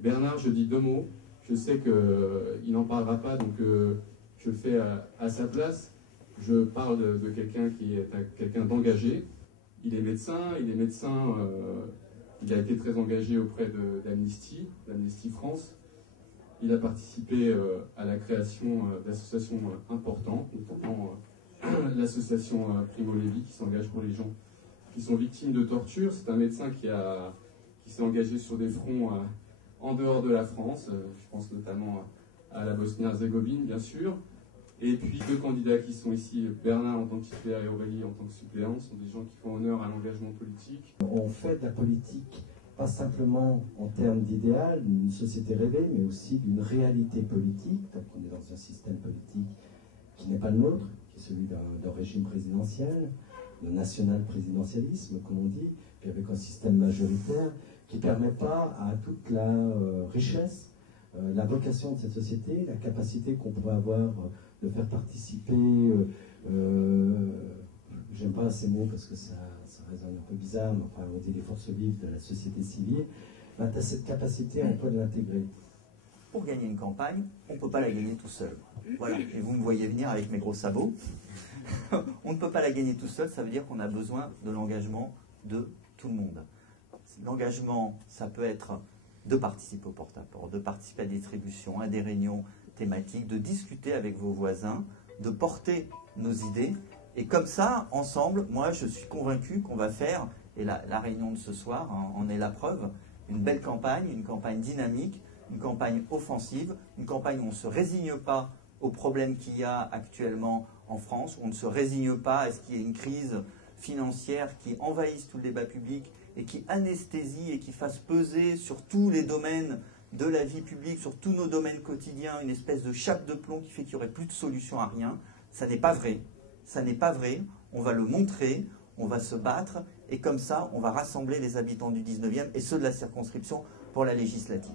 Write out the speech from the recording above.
Bernard, je dis deux mots. Je sais qu'il n'en parlera pas, donc je le fais à sa place. Je parle de quelqu'un qui est quelqu'un d'engagé. Il est médecin, il a été très engagé auprès d'Amnesty France. Il a participé à la création d'associations importantes, notamment l'association Primo Levi, qui s'engage pour les gens qui sont victimes de torture. C'est un médecin qui s'est engagé sur des fronts en dehors de la France. Je pense notamment à la Bosnie-Herzégovine, bien sûr. Et puis deux candidats qui sont ici, Bernard en tant que titulaire et Aurélie en tant que suppléante, sont des gens qui font honneur à l'engagement politique. On fait de la politique pas simplement en termes d'idéal, d'une société rêvée, mais aussi d'une réalité politique. Donc on est dans un système politique qui n'est pas le nôtre, qui est celui d'un régime présidentiel, de national-présidentialisme, comme on dit, puis avec un système majoritaire qui ne permet pas à toute la richesse, la vocation de cette société, la capacité qu'on pourrait avoir de faire participer, j'aime pas ces mots parce que ça résonne un peu bizarre, mais enfin, on dit les forces vives de la société civile, ben, tu as cette capacité, on peut l'intégrer. Pour gagner une campagne, on ne peut pas la gagner tout seul. Voilà, et vous me voyez venir avec mes gros sabots. On ne peut pas la gagner tout seul, ça veut dire qu'on a besoin de l'engagement de tout le monde. L'engagement, ça peut être de participer au porte-à-porte, de participer à des distributions, à des réunions thématiques, de discuter avec vos voisins, de porter nos idées. Et comme ça, ensemble, moi je suis convaincu qu'on va faire, et la réunion de ce soir en est la preuve, une belle campagne, une campagne dynamique, une campagne offensive, une campagne où on ne se résigne pas aux problèmes qu'il y a actuellement en France, où on ne se résigne pas à ce qu'il y ait une crise financière qui envahisse tout le débat public et qui anesthésie et qui fasse peser sur tous les domaines de la vie publique, sur tous nos domaines quotidiens, une espèce de chape de plomb qui fait qu'il n'y aurait plus de solution à rien. Ça n'est pas vrai. Ça n'est pas vrai. On va le montrer, on va se battre, et comme ça, on va rassembler les habitants du 19e et ceux de la circonscription pour la législative.